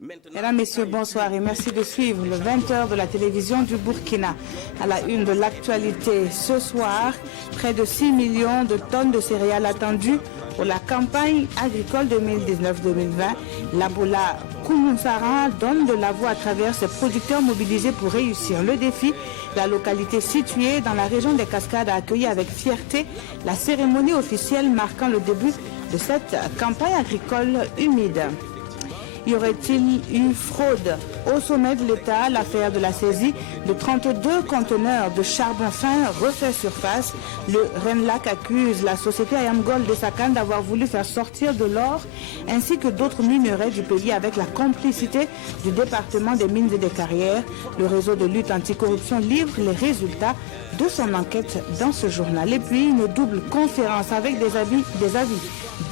Mesdames, Messieurs, bonsoir et merci de suivre le 20h de la télévision du Burkina. À la une de l'actualité ce soir, près de 6 millions de tonnes de céréales attendues pour la campagne agricole 2019-2020. Laboula Koumounsaran donne de la voix à travers ses producteurs mobilisés pour réussir le défi. La localité située dans la région des Cascades a accueilli avec fierté la cérémonie officielle marquant le début de cette campagne agricole humide. Y aurait-il eu fraude au sommet de l'État? L'affaire de la saisie de 32 conteneurs de charbon fin refait surface. Le Renlac accuse la société Ayamgol de Sakan d'avoir voulu faire sortir de l'or ainsi que d'autres minerais du pays avec la complicité du département des mines et des carrières. Le réseau de lutte anticorruption livre les résultats de son enquête dans ce journal. Et puis une double conférence avec des avis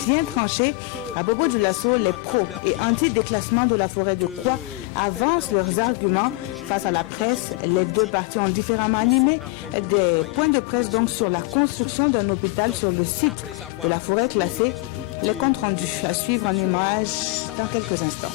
bien tranchés. À Bobo Dioulasso, les pros et anti-déclassement de la forêt de Croix avancent leurs arguments face à la presse. Les deux parties ont différemment animé des points de presse donc sur la construction d'un hôpital sur le site de la forêt classée. Les comptes rendus à suivre en images dans quelques instants.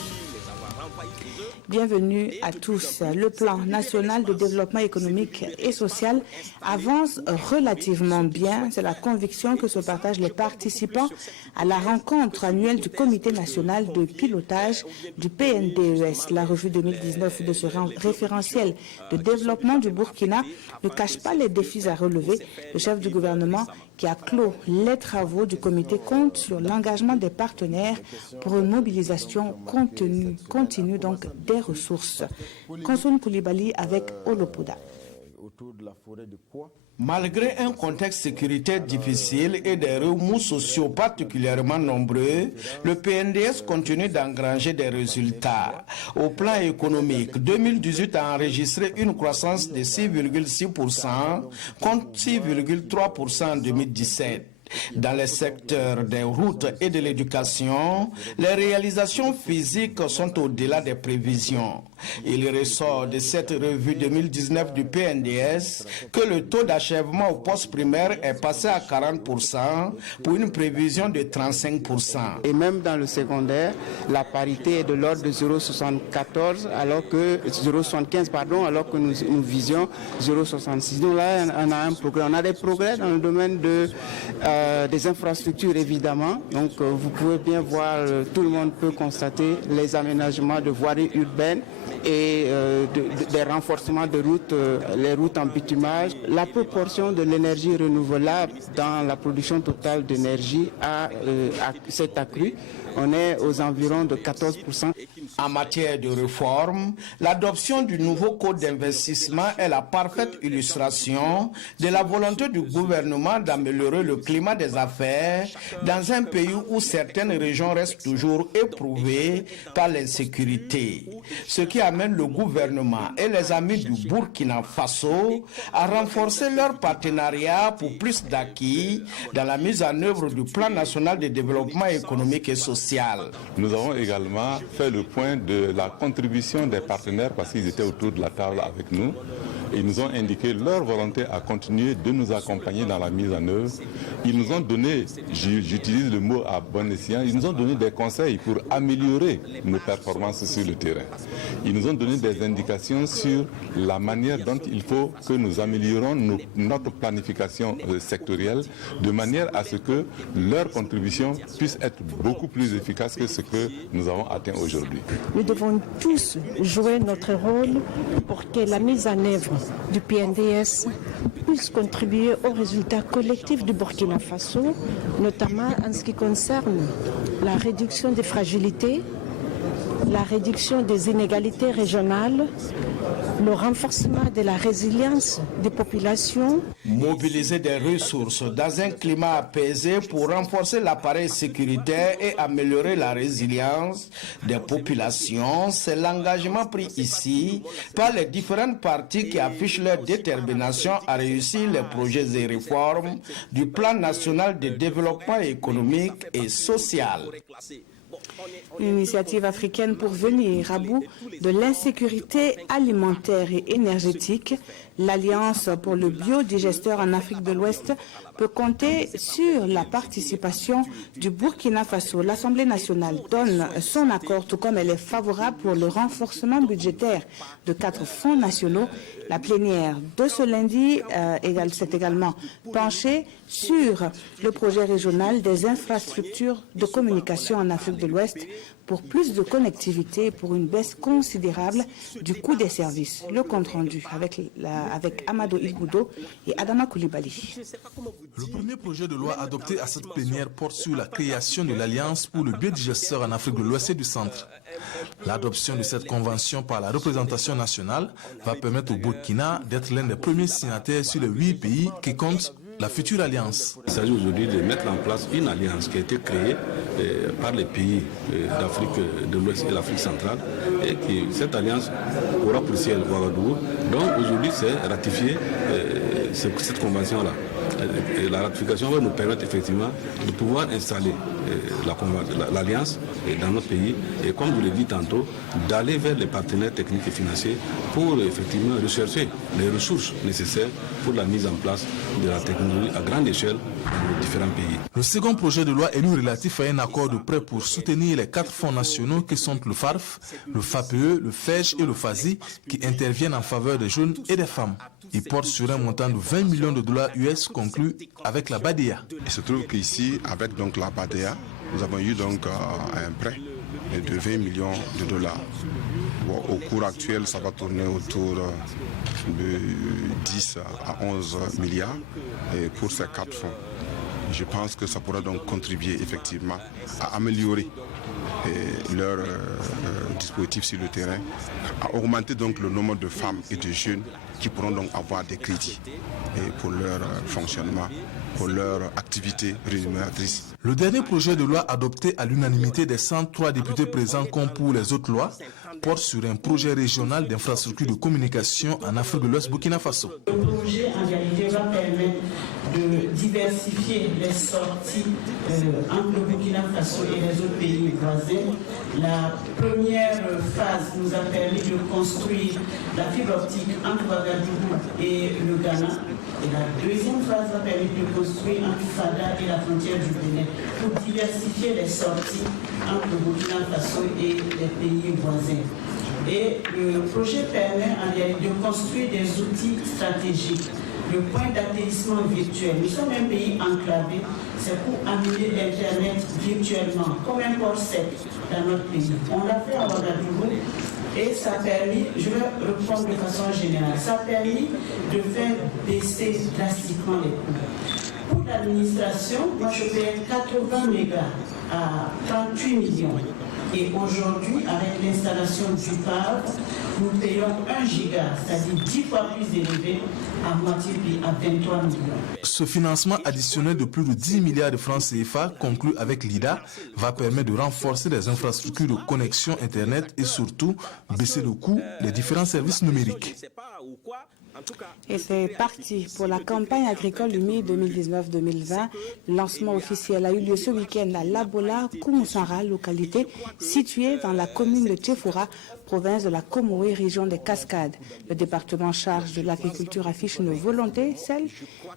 Bienvenue à tous. Le plan national de développement économique et social avance relativement bien. C'est la conviction que se partagent les participants à la rencontre annuelle du Comité national de pilotage du PNDES. La revue 2019 de ce référentiel de développement du Burkina ne cache pas les défis à relever. Le chef du gouvernement qui a clos les travaux du comité compte sur l'engagement des partenaires pour une mobilisation continue donc des ressources. Konsoun Koulibaly avec Olopoda. Malgré un contexte sécuritaire difficile et des remous sociaux particulièrement nombreux, le PNDS continue d'engranger des résultats. Au plan économique, 2018 a enregistré une croissance de 6,6% contre 6,3% en 2017. Dans les secteurs des routes et de l'éducation, les réalisations physiques sont au-delà des prévisions. Il ressort de cette revue 2019 du PNDS que le taux d'achèvement au poste primaire est passé à 40% pour une prévision de 35%. Et même dans le secondaire, la parité est de l'ordre de 0,74 alors que 0,75 alors que nous visions 0,66. Donc là, on a un progrès. On a des progrès dans le domaine des infrastructures évidemment. Donc vous pouvez bien voir, tout le monde peut constater les aménagements de voiries urbaines et des renforcements de routes, les routes en bitumage. La proportion de l'énergie renouvelable dans la production totale d'énergie s'est accrue. On est aux environs de 14%. En matière de réforme, l'adoption du nouveau code d'investissement est la parfaite illustration de la volonté du gouvernement d'améliorer le climat des affaires dans un pays où certaines régions restent toujours éprouvées par l'insécurité. Ce qui amène le gouvernement et les amis du Burkina Faso à renforcer leur partenariat pour plus d'acquis dans la mise en œuvre du plan national de développement économique et social. Nous avons également fait le point de la contribution des partenaires parce qu'ils étaient autour de la table avec nous. Ils nous ont indiqué leur volonté à continuer de nous accompagner dans la mise en œuvre. Ils nous ont donné, j'utilise le mot à bon escient, ils nous ont donné des conseils pour améliorer nos performances sur le terrain. Ils nous ont donné des indications sur la manière dont il faut que nous améliorons notre planification sectorielle de manière à ce que leur contribution puisse être beaucoup plus efficace que ce que nous avons atteint aujourd'hui. Nous devons tous jouer notre rôle pour que la mise en œuvre du PNDS puisse contribuer aux résultats collectifs du Burkina Faso, notamment en ce qui concerne la réduction des fragilités, la réduction des inégalités régionales, le renforcement de la résilience des populations. Mobiliser des ressources dans un climat apaisé pour renforcer l'appareil sécuritaire et améliorer la résilience des populations, c'est l'engagement pris ici par les différentes parties qui affichent leur détermination à réussir les projets et réformes du plan national de développement économique et social. Une initiative africaine pour venir à bout de l'insécurité alimentaire et énergétique. L'Alliance pour le biodigesteur en Afrique de l'Ouest peut compter sur la participation du Burkina Faso. L'Assemblée nationale donne son accord, tout comme elle est favorable pour le renforcement budgétaire de 4 fonds nationaux. La plénière de ce lundi s'est également penchée sur le projet régional des infrastructures de communication en Afrique de l'Ouest pour plus de connectivité et pour une baisse considérable du coût des services. Le compte rendu avec Amadou Igoudo et Adama Koulibaly. Le premier projet de loi adopté à cette plénière porte sur la création de l'Alliance pour le biodigesteur en Afrique de l'Ouest et du Centre. L'adoption de cette convention par la représentation nationale va permettre au Burkina d'être l'un des premiers signataires sur les 8 pays qui comptent la future alliance. Il s'agit aujourd'hui de mettre en place une alliance qui a été créée par les pays d'Afrique de l'Ouest et l'Afrique centrale et cette alliance aura pour ciel Ouagadougou. Donc aujourd'hui c'est ratifier cette convention-là. La ratification va nous permettre effectivement de pouvoir installer l'alliance dans notre pays et comme vous l'avez dit tantôt, d'aller vers les partenaires techniques et financiers pour effectivement rechercher les ressources nécessaires pour la mise en place de la technologie à grande échelle dans les différents pays. Le second projet de loi est lui relatif à un accord de prêt pour soutenir les 4 fonds nationaux qui sont le FARF, le FAPE, le FEJ et le FAZI qui interviennent en faveur des jeunes et des femmes. Il porte sur un montant de 20 millions de dollars US conclu avec la BADEA. Il se trouve qu'ici, avec donc la BADEA, nous avons eu donc un prêt de 20 millions de dollars. Bon, au cours actuel, ça va tourner autour de 10 à 11 milliards pour ces 4 fonds. Je pense que ça pourra donc contribuer effectivement à améliorer leur dispositif sur le terrain, à augmenter donc le nombre de femmes et de jeunes qui pourront donc avoir des crédits pour leur fonctionnement, pour leur activité rémunératrice. Le dernier projet de loi adopté à l'unanimité des 103 députés présents comme pour les autres lois porte sur un projet régional d'infrastructure de communication en Afrique de l'Ouest Burkina Faso. Le projet en réalité va permettre de diversifier les sorties entre le Burkina Faso et les autres pays voisins. La première phase nous a permis de construire la fibre optique entre Ouagadougou et le Ghana. Et la deuxième phase va permettre de construire entre Fada et la frontière du Bénin pour diversifier les sorties entre le Burkina Faso et les pays voisins. Et le projet permet en réalité de construire des outils stratégiques. Le point d'atterrissement virtuel. Nous sommes un pays enclavé, c'est pour amener l'Internet virtuellement, comme un port sec dans notre pays. On l'a fait à Ouagadougou et ça a permis, je vais reprendre de façon générale, ça a permis de faire baisser drastiquement les coûts. Pour l'administration, moi je paye 80 mégas à 38 millions. Et aujourd'hui, avec l'installation du PAV, nous payons 1 giga, c'est-à-dire 10 fois plus élevé, à moitié prix, à 23 millions. Ce financement additionnel de plus de 10 milliards de francs CFA conclu avec l'IDA va permettre de renforcer les infrastructures de connexion Internet et surtout baisser le coût des différents services numériques. Et c'est parti pour la campagne agricole du mai 2019-2020. Le lancement officiel a eu lieu ce week-end à Labola, Koumoussanra, localité située dans la commune de Tchefoura, province de la Comoé, région des Cascades. Le département en charge de l'agriculture affiche une volonté, celle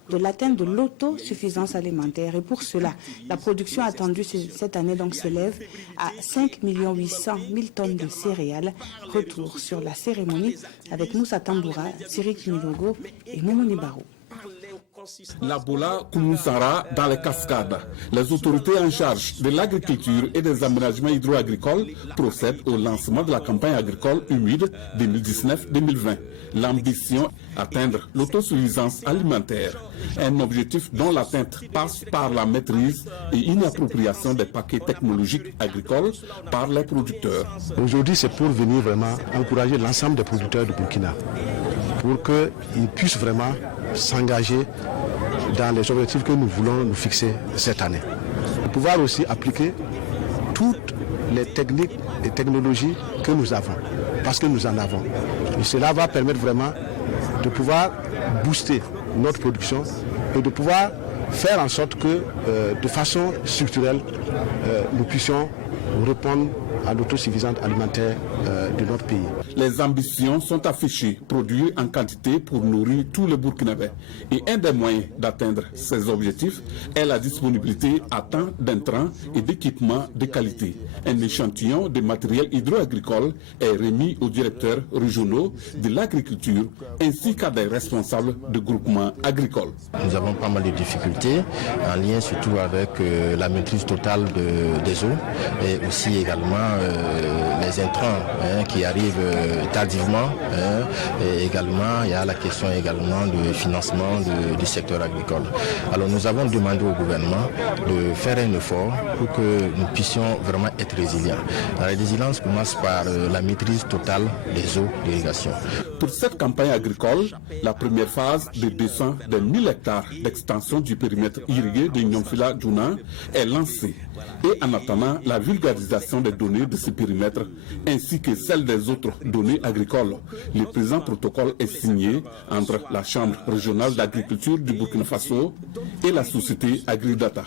de l'atteinte de l'autosuffisance alimentaire. Et pour cela, la production attendue cette année donc s'élève à 5 800 000 tonnes de céréales. Retour sur la cérémonie avec Moussa Tamboura, Cyril Kimilogo et Moumouni Barou. Labola Koumoussanra dans les Cascades. Les autorités en charge de l'agriculture et des aménagements hydro-agricoles procèdent au lancement de la campagne agricole humide 2019-2020. L'ambition, atteindre l'autosuffisance alimentaire. Un objectif dont l'atteinte passe par la maîtrise et une appropriation des paquets technologiques agricoles par les producteurs. Aujourd'hui, c'est pour venir vraiment encourager l'ensemble des producteurs du Burkina pour qu'ils puissent vraiment s'engager dans les objectifs que nous voulons nous fixer cette année. Pour pouvoir aussi appliquer toutes les techniques et technologies que nous avons, parce que nous en avons. Et cela va permettre vraiment de pouvoir booster notre production et de pouvoir faire en sorte que de façon structurelle, nous puissions répondre à l'autosuffisance alimentaire de notre pays. Les ambitions sont affichées, produire en quantité pour nourrir tous les Burkinabés. Et un des moyens d'atteindre ces objectifs est la disponibilité à temps d'intrants et d'équipements de qualité. Un échantillon de matériel hydro-agricole est remis aux directeurs régionaux de l'agriculture ainsi qu'à des responsables de groupements agricoles. Nous avons pas mal de difficultés en lien surtout avec la maîtrise totale des eaux et aussi également les intrants qui arrivent tardivement. Et également, il y a la question également du financement du secteur agricole. Alors nous avons demandé au gouvernement de faire un effort pour que nous puissions vraiment être résilients. La résilience commence par la maîtrise totale des eaux d'irrigation. Pour cette campagne agricole, la première phase de descente de 1000 hectares d'extension du périmètre irrigué de Nyonfila-Djouna est lancée. Et en attendant la vulgarisation des données de ce périmètre ainsi que celle des autres données agricoles, le présent protocole est signé entre la Chambre régionale d'agriculture du Burkina Faso et la société Agridata.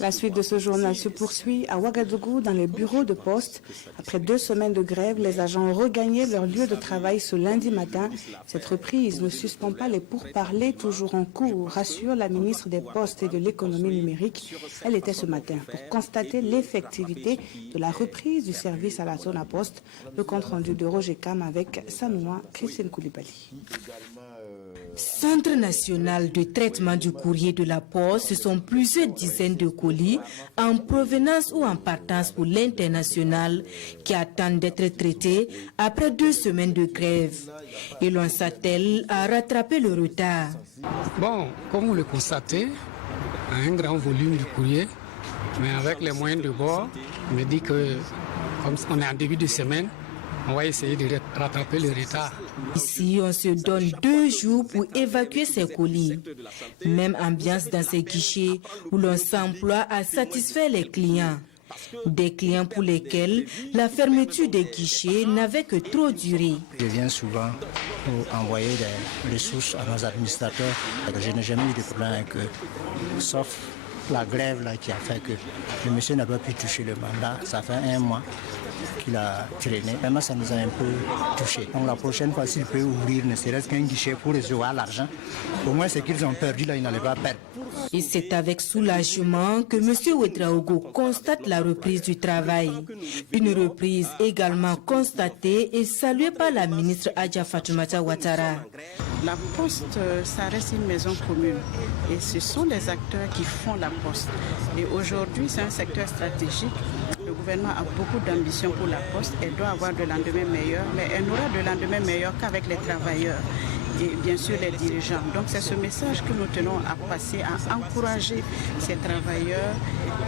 La suite de ce journal se poursuit à Ouagadougou dans les bureaux de poste. Après 2 semaines de grève, les agents ont regagné leur lieu de travail ce lundi matin. Cette reprise ne suspend pas les pourparlers toujours en cours, rassure la ministre des Postes et de l'économie numérique. Elle était ce matin pour constater l'effectivité de la reprise du service à la zone à poste. Le compte-rendu de Roger Cam avec Sanoua Christine Koulibaly. Centre national de traitement du courrier de la Poste, ce sont plusieurs dizaines de colis en provenance ou en partance pour l'international qui attendent d'être traités après 2 semaines de grève. Et l'on s'attelle à rattraper le retard. Bon, comme vous le constatez, un grand volume de courrier, mais avec les moyens de bord, on me dit que comme on est en début de semaine, on va essayer de rattraper le retard. Ici, on se donne 2 jours pour évacuer ces colis. Même ambiance dans ces guichets où l'on s'emploie à satisfaire les clients. Des clients pour lesquels la fermeture des guichets n'avait que trop duré. Je viens souvent pour envoyer des ressources à nos administrateurs. Je n'ai jamais eu de problème avec eux, sauf la grève là, qui a fait que le monsieur n'a pas pu toucher le mandat. Ça fait 1 mois qu'il a traîné. Vraiment, ça nous a un peu touché. Donc la prochaine fois, s'il peut ouvrir ne serait-ce qu'un guichet pour recevoir l'argent, au moins ce qu'ils ont perdu, là, ils n'allaient pas perdre. Et c'est avec soulagement que M. Ouedraogo constate la reprise du travail. Une reprise également constatée et saluée par la ministre Adja Fatoumata Ouattara. La Poste, ça reste une maison commune et ce sont les acteurs qui font la Poste. Et aujourd'hui, c'est un secteur stratégique. Le gouvernement a beaucoup d'ambition pour la Poste. Elle doit avoir de lendemain meilleur, mais elle n'aura de lendemain meilleur qu'avec les travailleurs et bien sûr les dirigeants. Donc c'est ce message que nous tenons à passer, à encourager ces travailleurs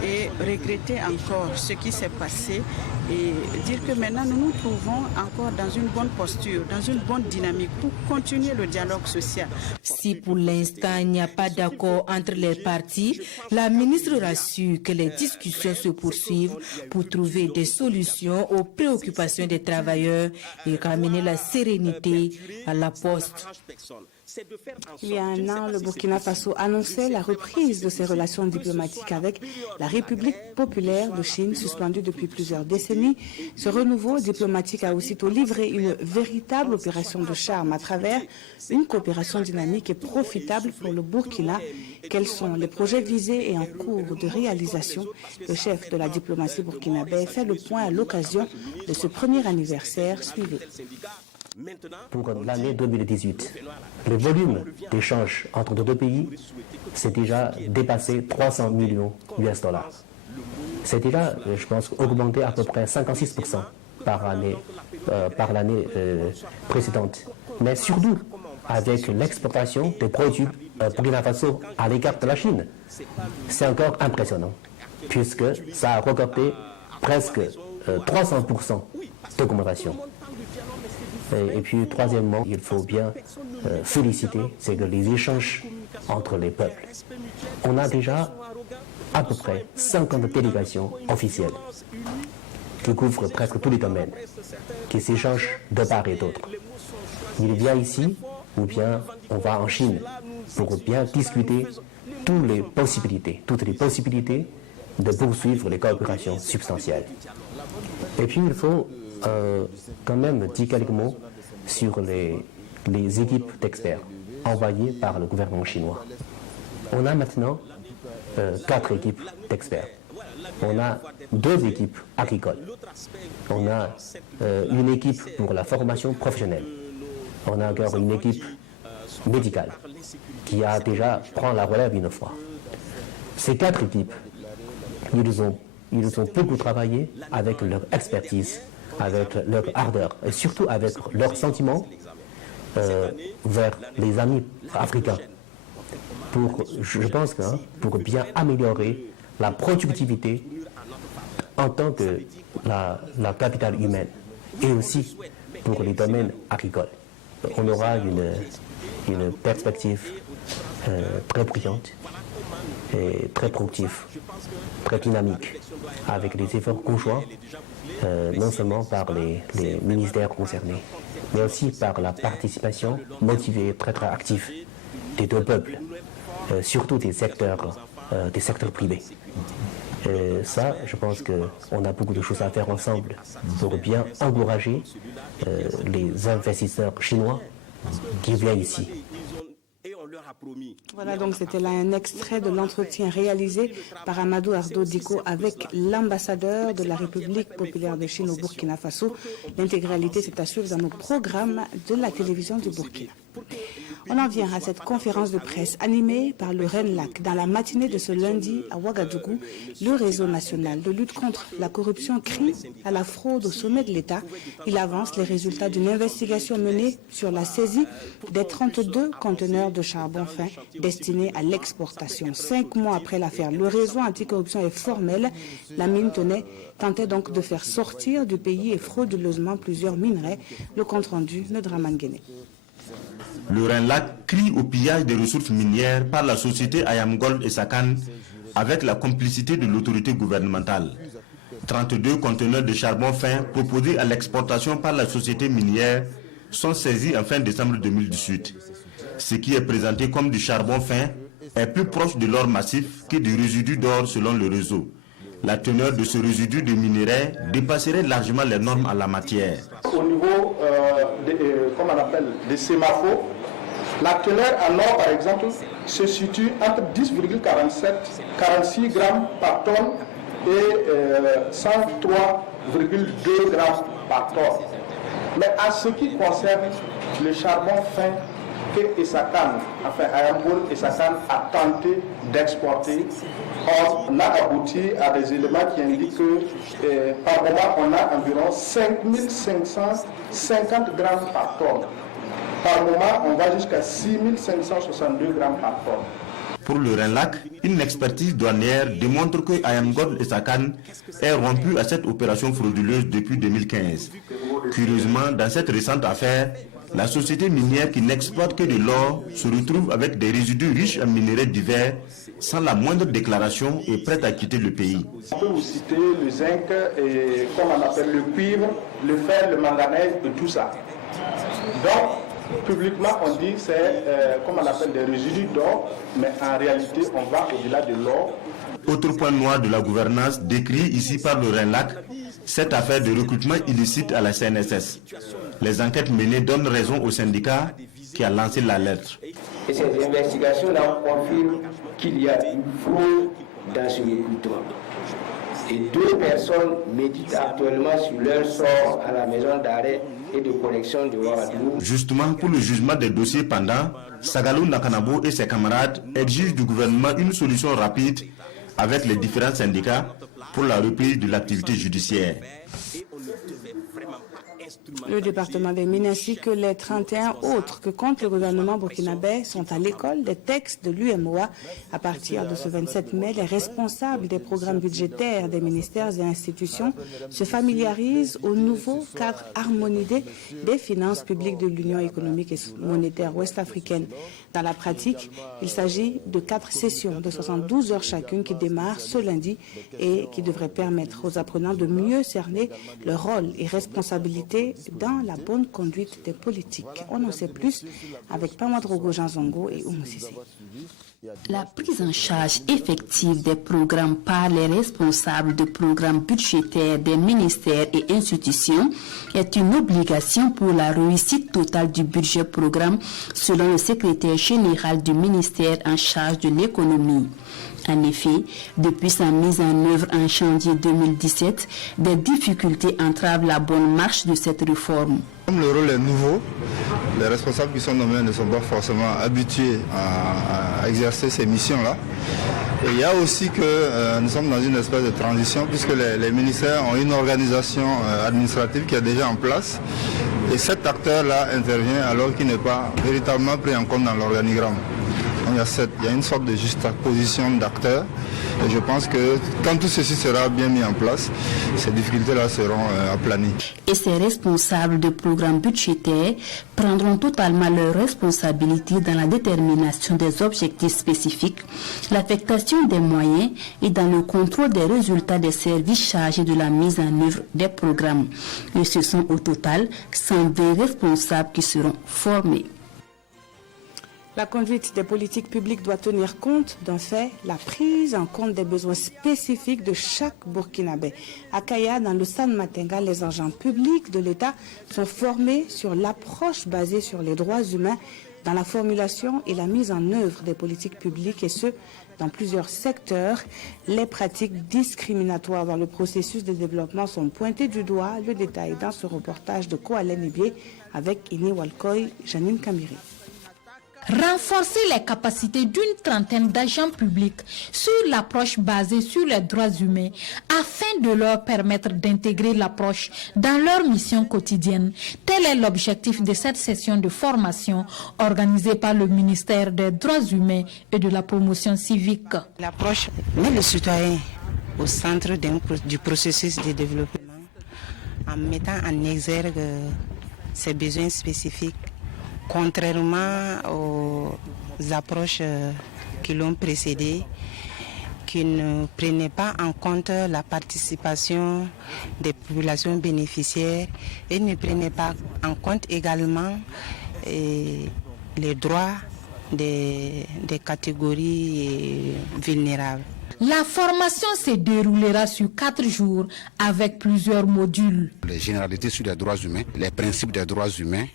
et regretter encore ce qui s'est passé et dire que maintenant nous nous trouvons encore dans une bonne posture, dans une bonne dynamique pour continuer le dialogue social. Si pour l'instant il n'y a pas d'accord entre les partis, la ministre rassure que les discussions se poursuivent pour trouver des solutions aux préoccupations des travailleurs et ramener la sérénité à la Poste. Il y a 1 an, le Burkina Faso annonçait la reprise de ses relations diplomatiques avec la République populaire de Chine, suspendue depuis plusieurs décennies. Ce renouveau diplomatique a aussitôt livré une véritable opération de charme à travers une coopération dynamique et profitable pour le Burkina. Quels sont les projets visés et en cours de réalisation? Le chef de la diplomatie burkinabé fait le point à l'occasion de ce premier anniversaire. Suivez. Pour l'année 2018, le volume d'échanges entre nos 2 pays s'est déjà dépassé 300 millions US$. C'est déjà, je pense, augmenté à peu près 56% par l'année précédente. Mais surtout, avec l'exportation des produits Burkina Faso à l'égard de la Chine, c'est encore impressionnant, puisque ça a regardé presque 300% d'augmentation. Et puis, troisièmement, il faut bien féliciter, c'est que les échanges entre les peuples. On a déjà à peu près 50 délégations officielles qui couvrent presque tous les domaines, qui s'échangent de part et d'autre. Il vient ici, ou bien on va en Chine, pour bien discuter toutes les possibilités de poursuivre les coopérations substantielles. Et puis il faut quand même dire quelques mots sur les équipes d'experts envoyées par le gouvernement chinois. On a maintenant 4 équipes d'experts. On a 2 équipes agricoles. On a une équipe pour la formation professionnelle. On a encore une équipe médicale qui a déjà pris la relève une fois. Ces 4 équipes, ils ont beaucoup travaillé avec leur expertise, avec leur ardeur et surtout avec leurs sentiments vers les amis africains. Je pense que pour bien améliorer la productivité en tant que la capitale humaine et aussi pour les domaines agricoles. On aura une perspective très brillante et très productive, très dynamique, avec des efforts conjoints, non seulement par les ministères concernés, mais aussi par la participation motivée, très très active des 2 peuples, surtout des secteurs privés. Ça, je pense qu'on a beaucoup de choses à faire ensemble pour bien encourager les investisseurs chinois qui viennent ici. Voilà, donc c'était là un extrait de l'entretien réalisé par Amadou Ardo Diko avec l'ambassadeur de la République populaire de Chine au Burkina Faso. L'intégralité, c'est à suivre dans nos programmes de la télévision du Burkina. On en vient à cette conférence de presse animée par le RENLAC. Dans la matinée de ce lundi à Ouagadougou, le réseau national de lutte contre la corruption crie à la fraude au sommet de l'État. Il avance les résultats d'une investigation menée sur la saisie des 32 conteneurs de charbon fin destinés à l'exportation. 5 mois après l'affaire, le réseau anticorruption est formel. La mine tentait donc de faire sortir du pays et frauduleusement plusieurs minerais. Le compte-rendu de Draman Guéné. Le RENLAC crie au pillage des ressources minières par la société Ayam Gold et Sakan avec la complicité de l'autorité gouvernementale. 32 conteneurs de charbon fin proposés à l'exportation par la société minière sont saisis en fin décembre 2018. Ce qui est présenté comme du charbon fin est plus proche de l'or massif que du résidu d'or selon le réseau. La teneur de ce résidu de minerais dépasserait largement les normes en la matière. Au niveau des sémaphores, la teneur en or, par exemple, se situe entre 10,46 grammes par tonne et 103,2 grammes par tonne. Mais en ce qui concerne le charbon fin que Essakan, enfin Ayam Gold et Essakan a tenté d'exporter, on a abouti à des éléments qui indiquent que par moment on a environ 5550 grammes par tonne. Par moment on va jusqu'à 6562 grammes par tonne. Pour le RENLAC, une expertise douanière démontre que Ayam Gold et Sakan est rompu à cette opération frauduleuse depuis 2015. Curieusement, dans cette récente affaire, la société minière qui n'exploite que de l'or se retrouve avec des résidus riches en minerais divers sans la moindre déclaration et prête à quitter le pays. On peut vous citer le zinc, et, comme on appelle le cuivre, le fer, le manganèse et tout ça. Donc, publiquement, on dit que c'est, comme on appelle, des résidus d'or, mais en réalité, on va au-delà de l'or. Autre point noir de la gouvernance décrit ici par le RENLAC, cette affaire de recrutement illicite à la CNSS. Les enquêtes menées donnent raison au syndicat qui a lancé l'alerte. Et ces investigations-là confirment qu'il y a une fraude dans ce recrutement. Et 2 personnes méditent actuellement sur leur sort à la maison d'arrêt et de correction de Ouagadougou. Justement, pour le jugement des dossiers pendants, Sagalou Nakanabo et ses camarades exigent du gouvernement une solution rapide avec les différents syndicats pour la reprise de l'activité judiciaire. Le département des mines ainsi que les 31 autres que compte le gouvernement burkinabé sont à l'école des textes de l'UMOA. À partir de ce 27 mai, les responsables des programmes budgétaires des ministères et institutions se familiarisent au nouveau cadre harmonisé des finances publiques de l'Union économique et monétaire ouest-africaine. Dans la pratique, il s'agit de 4 sessions de 72 heures chacune qui démarrent ce lundi et qui devraient permettre aux apprenants de mieux cerner leur rôle et responsabilités dans la bonne conduite des politiques. On en sait plus avec Pamadrogo Janzongo et Oumou Sissi. La prise en charge effective des programmes par les responsables de programmes budgétaires des ministères et institutions est une obligation pour la réussite totale du budget programme, selon le secrétaire général du ministère en charge de l'économie. En effet, depuis sa mise en œuvre en janvier 2017, des difficultés entravent la bonne marche de cette réforme. Comme le rôle est nouveau, les responsables qui sont nommés ne sont pas forcément habitués à exercer ces missions-là. Et il y a aussi que nous sommes dans une espèce de transition puisque les ministères ont une organisation administrative qui est déjà en place. Et cet acteur-là intervient alors qu'il n'est pas véritablement pris en compte dans l'organigramme. Il y a une sorte de juxtaposition d'acteurs et je pense que quand tout ceci sera bien mis en place, ces difficultés-là seront aplanies. Et ces responsables de programmes budgétaires prendront totalement leurs responsabilités dans la détermination des objectifs spécifiques, l'affectation des moyens et dans le contrôle des résultats des services chargés de la mise en œuvre des programmes. Et ce sont au total 120 responsables qui seront formés. La conduite des politiques publiques doit tenir compte d'un fait, la prise en compte des besoins spécifiques de chaque Burkinabé. À Kaya, dans le San Matenga, les agents publics de l'État sont formés sur l'approche basée sur les droits humains dans la formulation et la mise en œuvre des politiques publiques, et ce, dans plusieurs secteurs. Les pratiques discriminatoires dans le processus de développement sont pointées du doigt. Le détail dans ce reportage de Koalé Nibié avec Ini Walkoy, Janine Kamiri. Renforcer les capacités d'une trentaine d'agents publics sur l'approche basée sur les droits humains afin de leur permettre d'intégrer l'approche dans leur mission quotidienne. Tel est l'objectif de cette session de formation organisée par le ministère des Droits humains et de la promotion civique. L'approche met le citoyen au centre du processus de développement en mettant en exergue ses besoins spécifiques. Contrairement aux approches qui l'ont précédé, qui ne prenaient pas en compte la participation des populations bénéficiaires et ne prenaient pas en compte également les droits des catégories vulnérables. La formation se déroulera sur 4 jours avec plusieurs modules. Les généralités sur les droits humains, les principes des droits humains,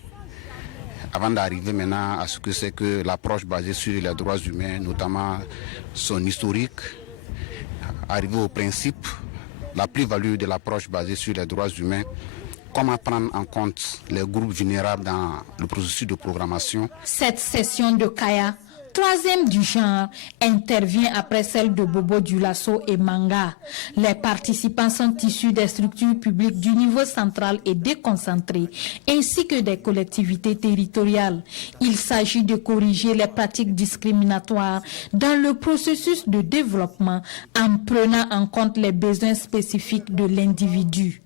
avant d'arriver maintenant à ce que c'est que l'approche basée sur les droits humains, notamment son historique, arriver au principe, la plus-value de l'approche basée sur les droits humains, comment prendre en compte les groupes vulnérables dans le processus de programmation. Cette session de Kaya, troisième du genre, intervient après celle de Bobo-Dioulasso et Manga. Les participants sont issus des structures publiques du niveau central et déconcentré, ainsi que des collectivités territoriales. Il s'agit de corriger les pratiques discriminatoires dans le processus de développement en prenant en compte les besoins spécifiques de l'individu.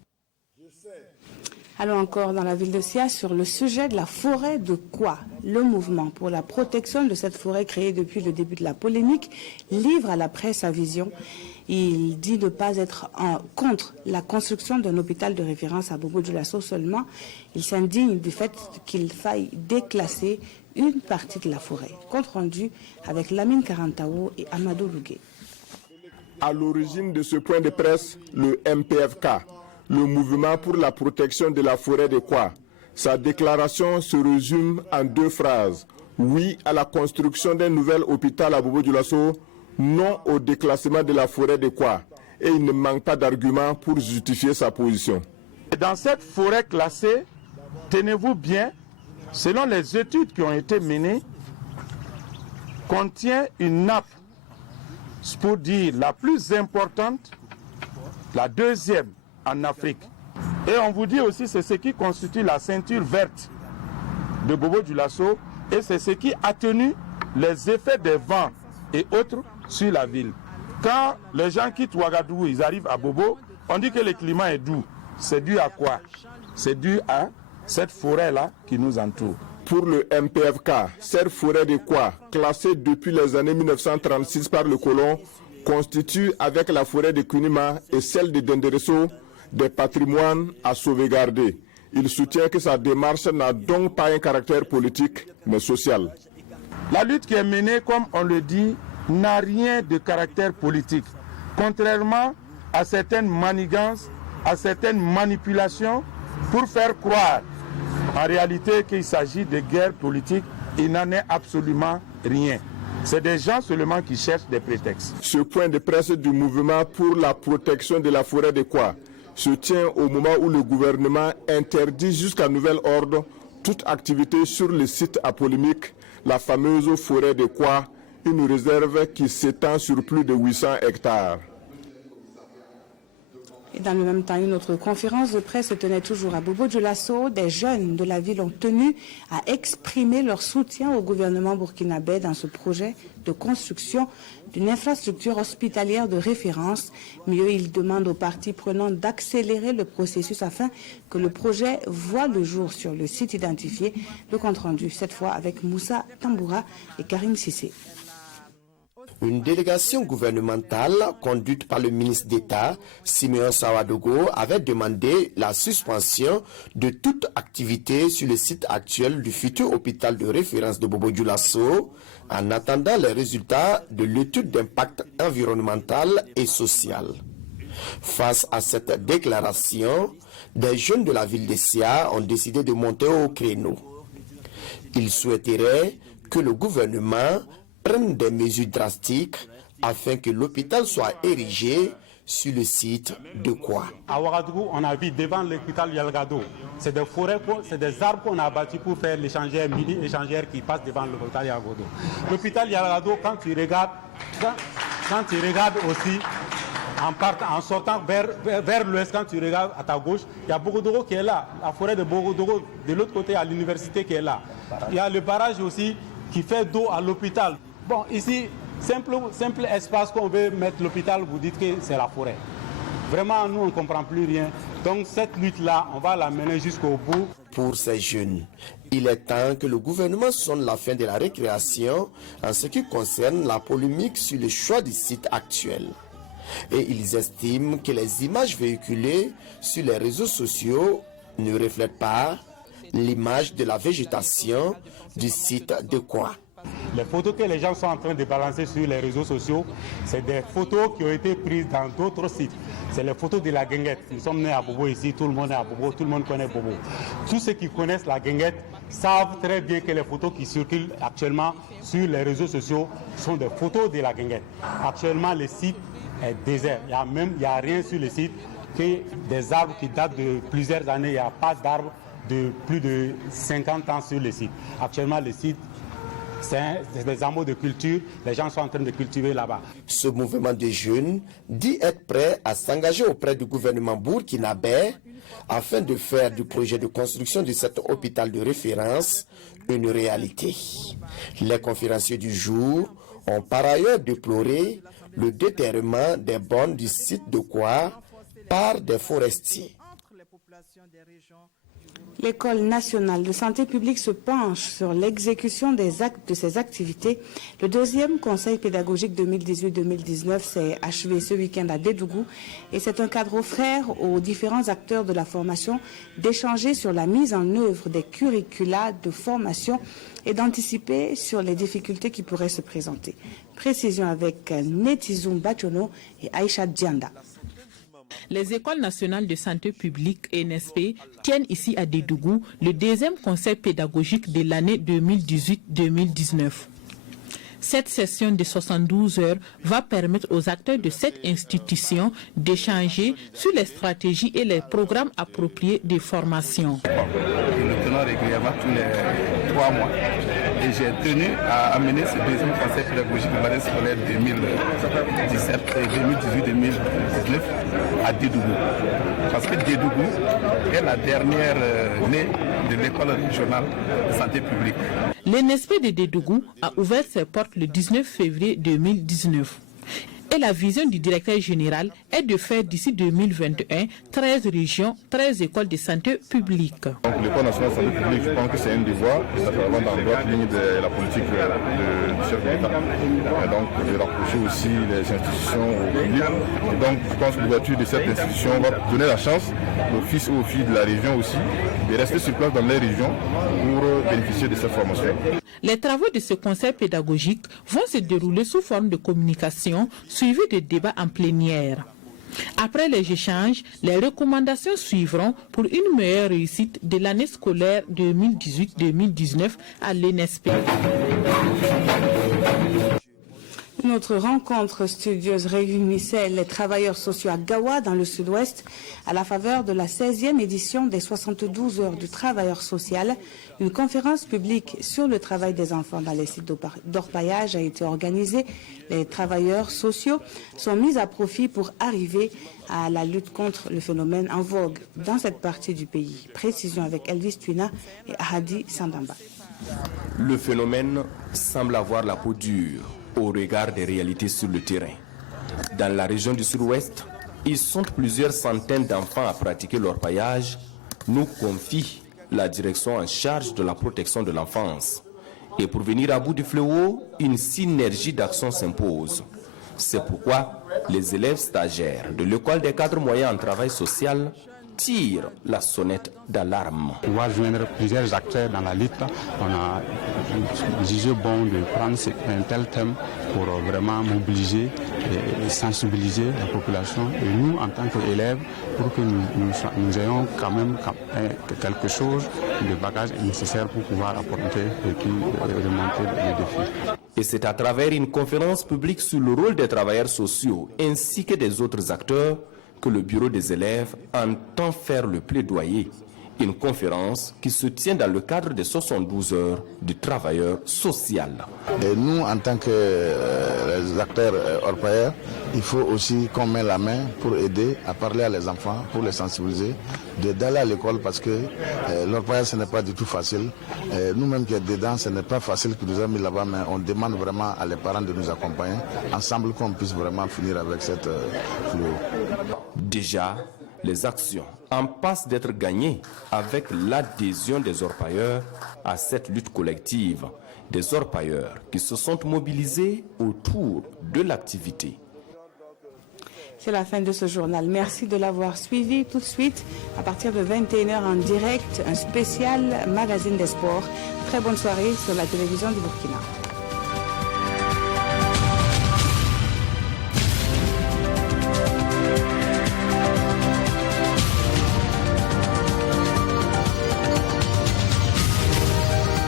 Allons encore dans la ville de Sia sur le sujet de la forêt de Kwa. Le mouvement pour la protection de cette forêt créé depuis le début de la polémique livre à la presse sa vision. Il dit ne pas être contre la construction d'un hôpital de référence à Bobo-Dioulasso seulement. Il s'indigne du fait qu'il faille déclasser une partie de la forêt. Compte rendu avec Lamine Karantao et Amadou Lougué. À l'origine de ce point de presse, le MPFK, le mouvement pour la protection de la forêt de Kwa. Sa déclaration se résume en 2 phrases. Oui à la construction d'un nouvel hôpital à Bobo-Dioulasso, non au déclassement de la forêt de Kwa. Et il ne manque pas d'arguments pour justifier sa position. Dans cette forêt classée, tenez-vous bien, selon les études qui ont été menées, contient une nappe, pour dire la plus importante, la deuxième en Afrique. Et on vous dit aussi c'est ce qui constitue la ceinture verte de Bobo-Dioulasso et c'est ce qui a tenu les effets des vents et autres sur la ville. Quand les gens quittent Ouagadougou, ils arrivent à Bobo, on dit que le climat est doux. C'est dû à quoi? C'est dû à cette forêt-là qui nous entoure. Pour le MPFK, cette forêt de Kwa, classée depuis les années 1936 par le colon, constitue avec la forêt de Kunima et celle de Denderesso des patrimoines à sauvegarder. Il soutient que sa démarche n'a donc pas un caractère politique, mais social. La lutte qui est menée, comme on le dit, n'a rien de caractère politique. Contrairement à certaines manigances, à certaines manipulations, pour faire croire en réalité qu'il s'agit de guerre politique, il n'en est absolument rien. C'est des gens seulement qui cherchent des prétextes. Ce point de presse du mouvement pour la protection de la forêt de Kwa se tient au moment où le gouvernement interdit jusqu'à nouvel ordre toute activité sur le site à polémique, la fameuse forêt de Kwa, une réserve qui s'étend sur plus de 800 hectares. Et dans le même temps, une autre conférence de presse se tenait toujours à Bobo-Dioulasso. Des jeunes de la ville ont tenu à exprimer leur soutien au gouvernement burkinabé dans ce projet de construction d'une infrastructure hospitalière de référence. Mieux, ils demandent aux parties prenantes d'accélérer le processus afin que le projet voie le jour sur le site identifié. Le compte rendu, cette fois avec Moussa Tamboura et Karim Sissé. Une délégation gouvernementale conduite par le ministre d'État, Simeon Sawadogo, avait demandé la suspension de toute activité sur le site actuel du futur hôpital de référence de Bobo-Dioulasso en attendant les résultats de l'étude d'impact environnemental et social. Face à cette déclaration, des jeunes de la ville de Sia ont décidé de monter au créneau. Ils souhaiteraient que le gouvernement prennent des mesures drastiques afin que l'hôpital soit érigé sur le site de Kwa. À Ouagadougou, on a vu devant l'hôpital Yalgado, c'est des forêts, c'est des arbres qu'on a abattus pour faire l'échangeur mini-échangeur qui passe devant l'hôpital Yalgado. L'hôpital Yalgado, quand tu regardes aussi, en sortant vers l'ouest, quand tu regardes à ta gauche, il y a Bogodoro qui est là, la forêt de Bogodoro, de l'autre côté, il y a l'université qui est là. Il y a le barrage aussi qui fait d'eau à l'hôpital. Bon, ici, simple espace qu'on veut mettre l'hôpital, vous dites que c'est la forêt. Vraiment, nous, on ne comprend plus rien. Donc, cette lutte-là, on va la mener jusqu'au bout. Pour ces jeunes, il est temps que le gouvernement sonne la fin de la récréation en ce qui concerne la polémique sur le choix du site actuel. Et ils estiment que les images véhiculées sur les réseaux sociaux ne reflètent pas l'image de la végétation du site de Kwa. Les photos que les gens sont en train de balancer sur les réseaux sociaux, c'est des photos qui ont été prises dans d'autres sites. C'est les photos de la guinguette. Nous sommes nés à Bobo ici, tout le monde est à Bobo, tout le monde connaît Bobo. Tous ceux qui connaissent la guinguette savent très bien que les photos qui circulent actuellement sur les réseaux sociaux sont des photos de la guinguette. Actuellement, le site est désert. Il n'y a rien sur le site que des arbres qui datent de plusieurs années. Il n'y a pas d'arbres de plus de 50 ans sur le site. Actuellement, le site, c'est des hameaux de culture, les gens sont en train de cultiver là-bas. Ce mouvement de jeunes dit être prêt à s'engager auprès du gouvernement burkinabé afin de faire du projet de construction de cet hôpital de référence une réalité. Les conférenciers du jour ont par ailleurs déploré le déterrement des bornes du site de Kwa par des forestiers. L'École nationale de santé publique se penche sur l'exécution des actes de ses activités. Le deuxième conseil pédagogique 2018-2019 s'est achevé ce week-end à Dédougou et c'est un cadre offert aux différents acteurs de la formation d'échanger sur la mise en œuvre des curricula de formation et d'anticiper sur les difficultés qui pourraient se présenter. Précision avec Netizoum Bachono et Aïcha Dianda. Les écoles nationales de santé publique (ENSP) tiennent ici à Dédougou le deuxième conseil pédagogique de l'année 2018-2019. Cette session de 72 heures va permettre aux acteurs de cette institution d'échanger sur les stratégies et les programmes appropriés de formation. Nous tenons régulièrement tous les 3 mois. Et j'ai tenu à amener ce deuxième conseil pédagogique de l'année scolaire 2018-2019 à Dédougou. Parce que Dédougou est la dernière née de l'école régionale de santé publique. L'ENSP de Dédougou a ouvert ses portes le 19 février 2019. Et la vision du directeur général est de faire d'ici 2021 13 régions, 13 écoles de santé publique. L'école nationale de santé publique, je pense que c'est un devoir, et ça va dans la droite ligne de la politique du chef de l'État. Et donc, de rapprocher aussi les institutions au public. Et donc, je pense que l'ouverture de cette institution va donner la chance aux fils ou aux filles de la région aussi de rester sur place dans les régions pour bénéficier de cette formation. Les travaux de ce conseil pédagogique vont se dérouler sous forme de communication suivi de débats en plénière. Après les échanges, les recommandations suivront pour une meilleure réussite de l'année scolaire 2018-2019 à l'ENSP. Une autre rencontre studieuse réunissait les travailleurs sociaux à Gawa, dans le sud-ouest, à la faveur de la 16e édition des 72 heures du travailleur social. Une conférence publique sur le travail des enfants dans les sites d'orpaillage a été organisée. Les travailleurs sociaux sont mis à profit pour arriver à la lutte contre le phénomène en vogue dans cette partie du pays. Précision avec Elvis Twina et Ahadi Sandamba. Le phénomène semble avoir la peau dure au regard des réalités sur le terrain. Dans la région du sud-ouest, ils sont plusieurs centaines d'enfants à pratiquer l'orpaillage, nous confie la direction en charge de la protection de l'enfance. Et pour venir à bout du fléau, une synergie d'action s'impose. C'est pourquoi les élèves stagiaires de l'école des cadres moyens en travail social tire la sonnette d'alarme. Pour pouvoir joindre plusieurs acteurs dans la lutte, on a jugé bon de prendre un tel thème pour vraiment mobiliser et sensibiliser la population et nous en tant qu'élèves pour que nous ayons quand même quelque chose de bagage nécessaire pour pouvoir apporter et puis remonter les défis. Et c'est à travers une conférence publique sur le rôle des travailleurs sociaux ainsi que des autres acteurs que le bureau des élèves entend faire le plaidoyer. Une conférence qui se tient dans le cadre des 72 heures du travailleur social. Et nous, en tant que acteurs orpailleurs, il faut aussi qu'on mette la main pour aider à parler à les enfants, pour les sensibiliser, d'aller à l'école parce que l'orpaillage, ce n'est pas du tout facile. Nous-mêmes qui sommes dedans, ce n'est pas facile que nous avons mis là-bas, mais on demande vraiment à les parents de nous accompagner, ensemble qu'on puisse vraiment finir avec cette fléau. Déjà, les actions en passe d'être gagnées avec l'adhésion des orpailleurs à cette lutte collective. Des orpailleurs qui se sont mobilisés autour de l'activité. C'est la fin de ce journal. Merci de l'avoir suivi. Tout de suite, à partir de 21h en direct, un spécial magazine des sports. Très bonne soirée sur la télévision du Burkina.